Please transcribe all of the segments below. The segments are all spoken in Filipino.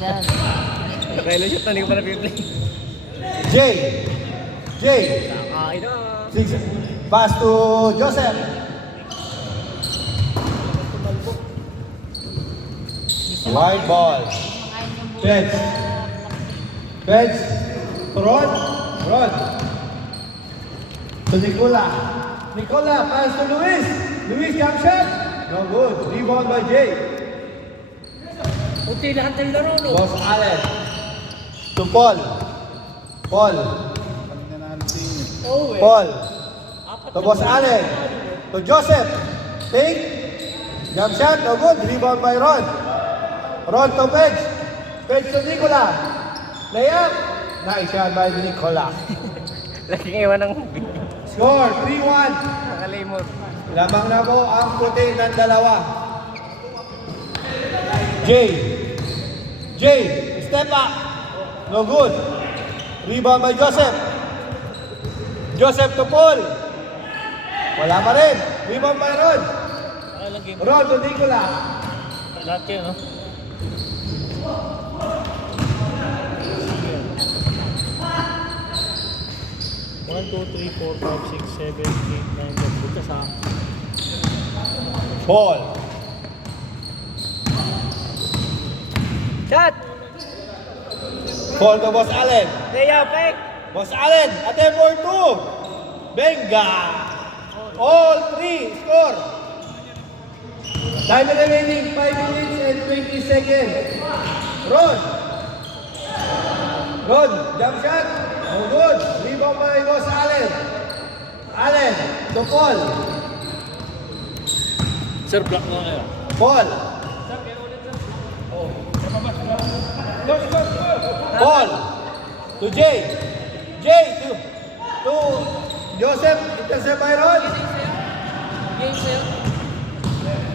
Yan. Nakailan siya, tanig ko pa na piplay. Jay. Ay na. Six. Pass to Joseph. Wide ball. Peds. Rod. To Nicola. Pass to Luis. Luis, jump shot. No good. Rebound by Jay. Unti lahat ng laro, no? Boss Allen. To Paul. Oh, eh. Paul. Apat To na Boss ba? Allen. To Joseph. Take. Jump shot. No good. Rebound by Ron. Ron to Peds. Peds to Nicola. Layup. Nice shot by Nicola. Laging iwan ng Score 3-1. nakalimot. Lamang na po ang puti ng dalawa. Jay, step up. No good. Rebound by Joseph. Joseph to Paul. Wala pa rin. Rebound by Ron. Laging Ron to Nicola. lahat yun, no? One, two, three, four, five, six, seven, eight, nine, 10. Butas ha. Paul. Shot! Paul to Boss Allen. Layup, eh! Boss Allen, attempt for two. Benga. All three. Score. Time remaining 5 minutes and 20 seconds. Ron, jump shot. No good. Rebound by Boss Allen. Allen to Paul. Sir, block mo kayo. Paul. Paul to Jay. Jay to Joseph. Intercept by Ron. Game, sir.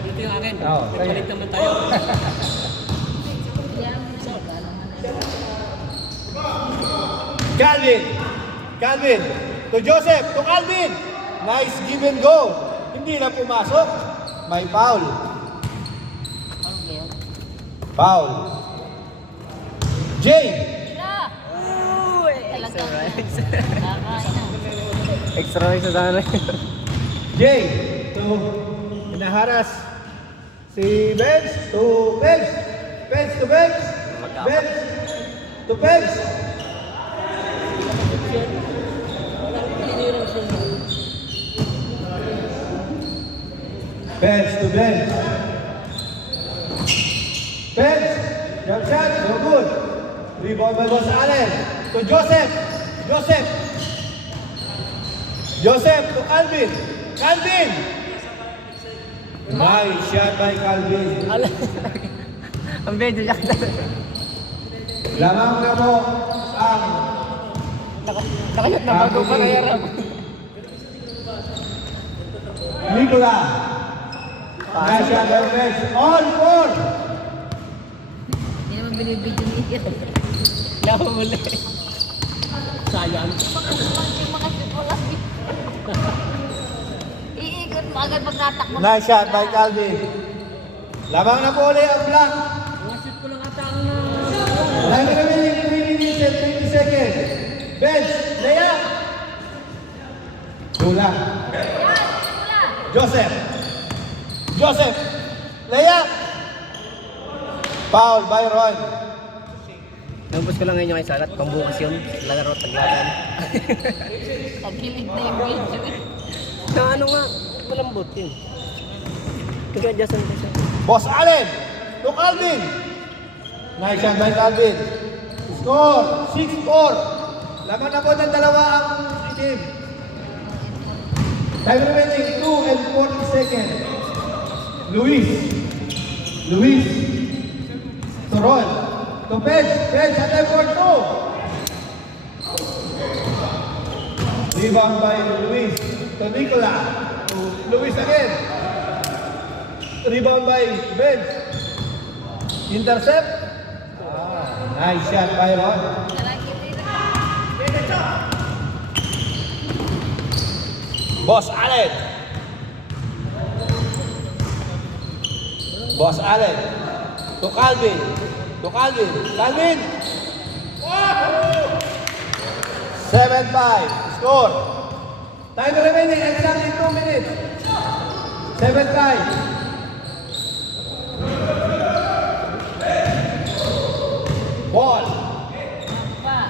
Dito yung akin. Oo, Nagpalit naman tayo. Calvin to Joseph, to Calvin. Nice give and go. Hindi na pumasok. May foul. Foul. Jay. Extra rice sa sana. Jay to inaharas si Benz to Benz. Benz to Benz. Benz to Benz. Benz to Benz. Benz. Jump shot. No good. Rebound by Boss Allen. To Joseph. Joseph to Calvin. Nice shot by Calvin. Ang medyo yak na. Lamang na po ang Nakayot na bago pa na yan. Nicola. Nice shot by Benz. On four. Hindi naman binibidyo niya. Nahuli. Sayang. Yung mga sipulas. Iikot mo agad pagtatakbo. Nice shot by Calvin. Lamang na po ulit ang black. Mga shoot ko lang ata ang na. Time remaining 3 minutes and 20 seconds. Bench, layup. Dula. Joseph. Layup. Foul by Ron. Naubos ko lang ngayon yung ay salat. Pambukas yun. Lagaro taglagan. Tagilid na yung video. Na ano nga. Malambot yun. Nag-adjustan ko siya. Boss Allen to Calvin. Nice shot by Calvin. Score 6-4. Laman na po ng dalawa ang itim. Time remaining 2 and 40 seconds. Luis to Ron. To Peds at time for 2. Rebound by Luis to Nicola. To Luis again. Rebound by Benz. Intercept. Nice shot by Ron. Boss Allen to Calvin to To Calvin. Calvin! 7-5. Score. Time remaining exactly 2 minutes. 7-5. Ball. Pa.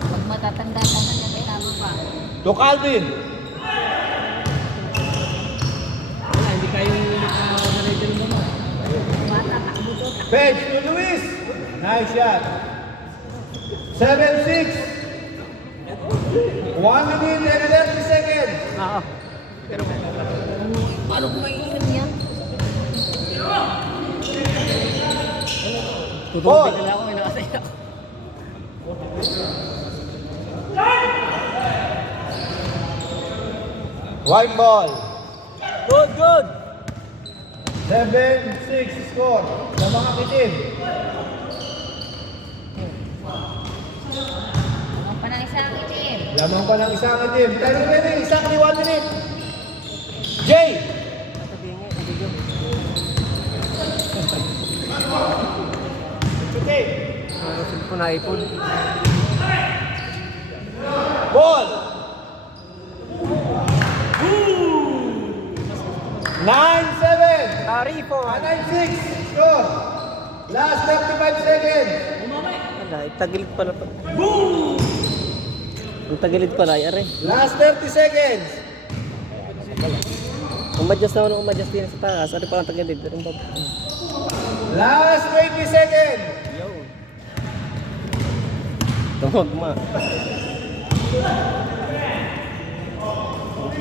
Pag matatanda ka na, kailangan pa. To Calvin. Wala, hindi kayo naka-manager mo na. Bata, takbo to. Page to Luis. Nice shot. 7-6. 1 minute and 30 seconds. Oo. Paano kung mainom yan? Tutulog ka na ako, may nakasaya ako. White ball. Good, good. 7-6 score. Sa mga kitim. Ang panang isang itim. Lamang pa ng isang itim. Time remaining. Exactly 1 minute. Jay. Okay. Cellphone na iPhone. Ball. 9-7. Tarifo. 9-6. Score. Last 35 seconds. Wala, tagilid pala pa. Ang tagilid pala, yari. Last 30 seconds. Umadjust na ako nung umadjust din sa taas. Ano palang tagilid? Last 20 seconds. Tumagma.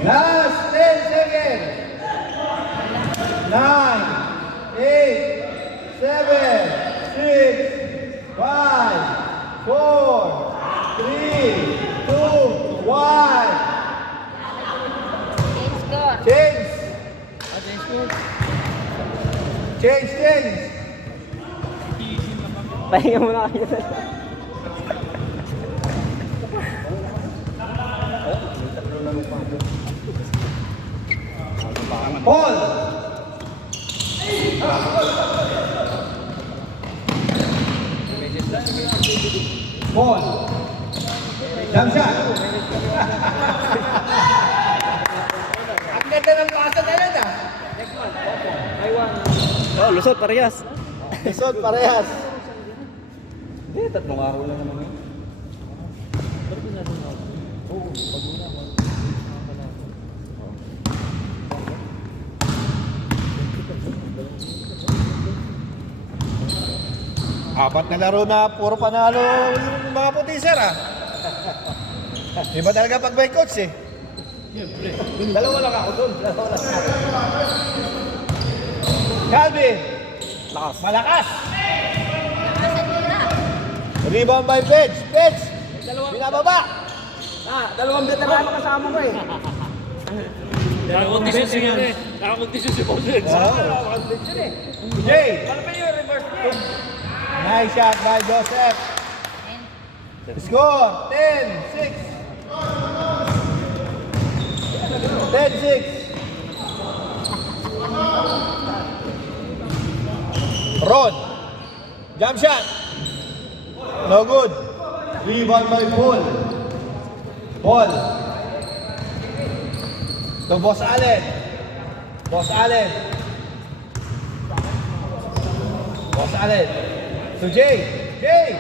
Last 10 seconds. 9, 8, 7, 6, 5, 4, 3, 2, 1. Change score. Change. Change. Pahinga muna kayo. Paul. Paul. Jump shot. Ang ganda ng pasa na yan ah. Oh, lusot, parehas. Isod parehas. Hindi, tatlong araw lang naman yun. Apat na laro na puro panalo yung mga puti sir ah. Iba talaga pag may coach eh. Dalawa lang ako doon. Calvin. Lakas. Malakas. Nasa tira. Rebound by Page. Page. Binababa. Dalawang veterano kasama ko eh. Nakakondition si ano eh. Nakakondition si Paulins. Jay. Ano ba yung reverse niya? Nice shot by Joseph. Score 10-6. 10-6. Ron. Jump shot. No good. Rebound by Paul. Paul. To Boss Allen. Boss Allen. Boss Allen. To Jay. Jay.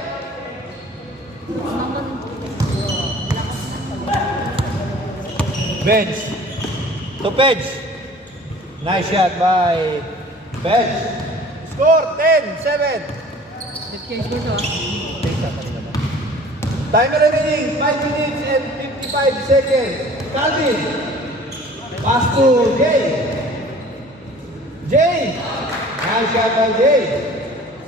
Bench. To Page. Nice shot by Bench. Score 10-7. Time remaining 5 minutes and 55 seconds. Calvin. Pass to Jay. Jay. Nice shot by Jay.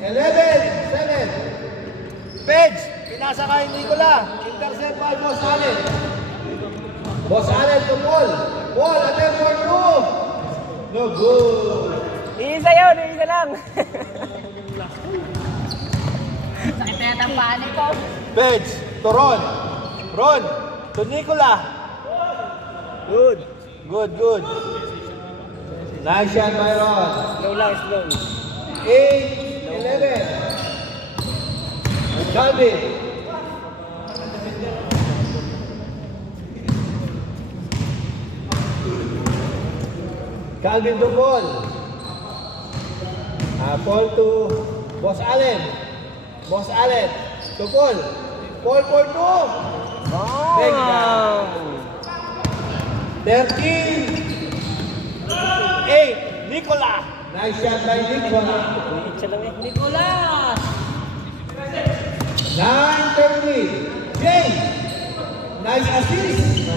11-7. Page. Pinasa kay Nicola. Intercept by Boss Allen. Boss Allen to Paul. Paul, attempt for two. No good. Iisa yun, iisa lang. Sakit na yata ang paa nito. Page to Ron. Ron to Nicola. Good. Good. Nice shot by Ron. Slow lang, slow. 8-11. Calvin. Calvin to Paul. Paul to Boss Allen. Boss Allen to Paul. Paul for 2. Break down. 13-8. Nicola. Nice shot by Nicola. Nicolas! 9-30. Jay. Nice assist.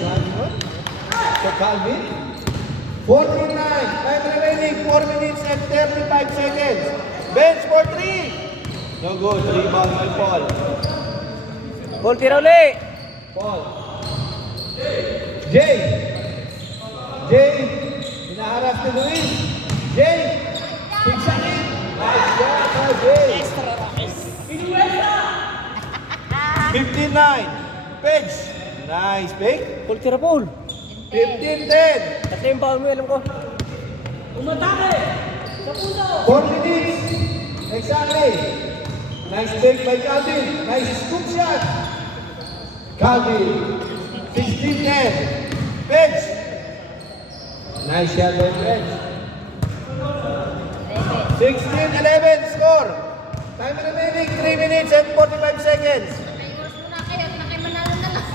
So Calvin. 49. Time remaining. 4 minutes and 35 seconds. Bench for 3. No good. Rebound by Paul. Paul, tira ulit. Paul. Jay. Jay. Hinaharap ni Luis. Jay. Pigsakin. Nice shot by Jay. 59. Page. Nice pick. Paul, tira Paul. 15-10. At yung bawal mo, alam ko. 4 minutes. Exactly. Nice take by Calvin. Nice scoop shot. Calvin. 16-10. Page. Nice shot by Page. 16-11 score. Time remaining 3 minutes and 45 seconds. May oras muna kayo at na kayo manalo na lang.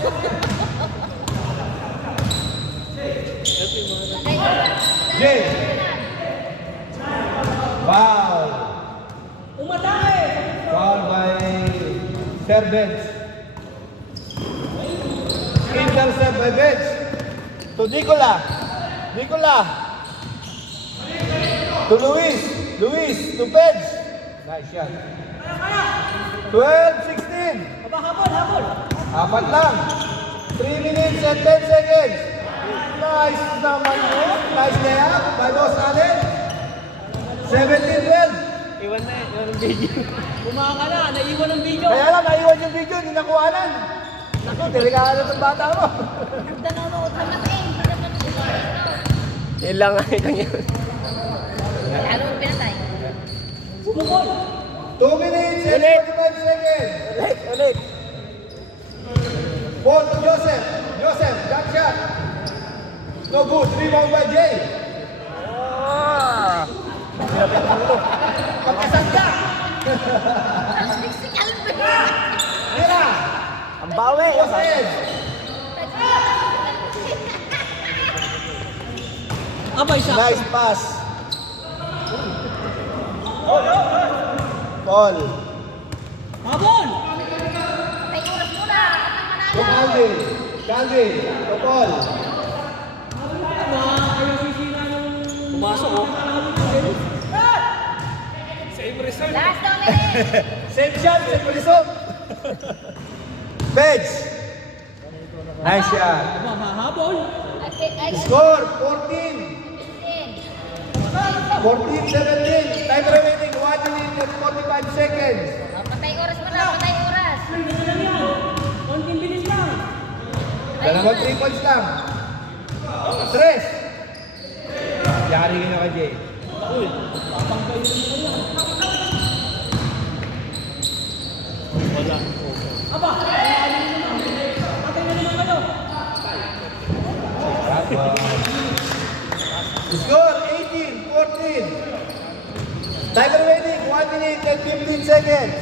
Jay. Foul. Foul by Servants. Intercept by Bench. To Nicola. Nicola. To Luis. Luis to Bench. Nice shot. 12-16. Apat lang. 3 minutes and 10 seconds. Nice naman yun. Nice layup by Boss Allen. 17-12. Iwan na yung video. Kumaka na, naiwan ang video. Kaya lang, naiwan yung video, hindi nakuhanan. Naku, delikado itong bata mo. Nanonood naman eh. Hindi naman sila. Yun lang nga yun. Lalo pinatay. 2 minutes and 45 seconds. Ulit. Paul to Joseph. Joseph, jump shot. No good. Rebound by Jay. Pagkasangka. Si Calvin. Tira. Ang bawi. Joseph. Nice pass. Paul. May oras muna at To ang manalo. Calvin. Calvin. To Paul. Pumasok oh. Last 2 minutes. Same shot, same result. Page. Nice shot. Score 14. 14-17. Time remaining 1 minute and 45 seconds. Patay oras muna, patay oras. Dalawang 3 points lang. 3. Yari ka na kay Jay. Score 18-14. Time remaining 1 minute and 15 seconds.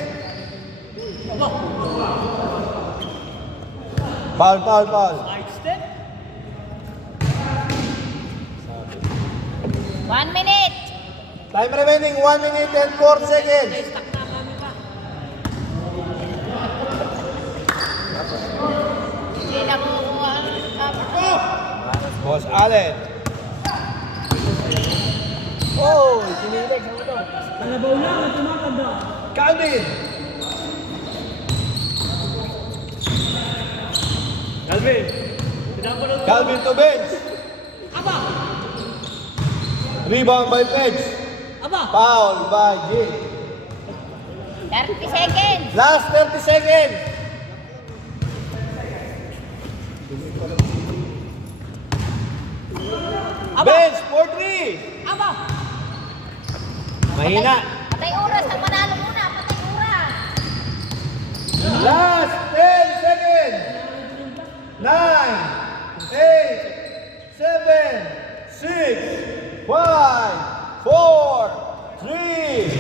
Foul. 1 minute. Time remaining 1 minute and 4 seconds. Hindi na kukuha. Boss Allen. Oh, tinilig sa ulo. Calvin. Calvin, pinapanood ko. Calvin to bench. Rebound by Page. Foul by Jay. 30 seconds. Last 30 seconds. Bench for 3. Mahina. Patay oras. Ang manalo muna. Patay oras. 5, 4, 3,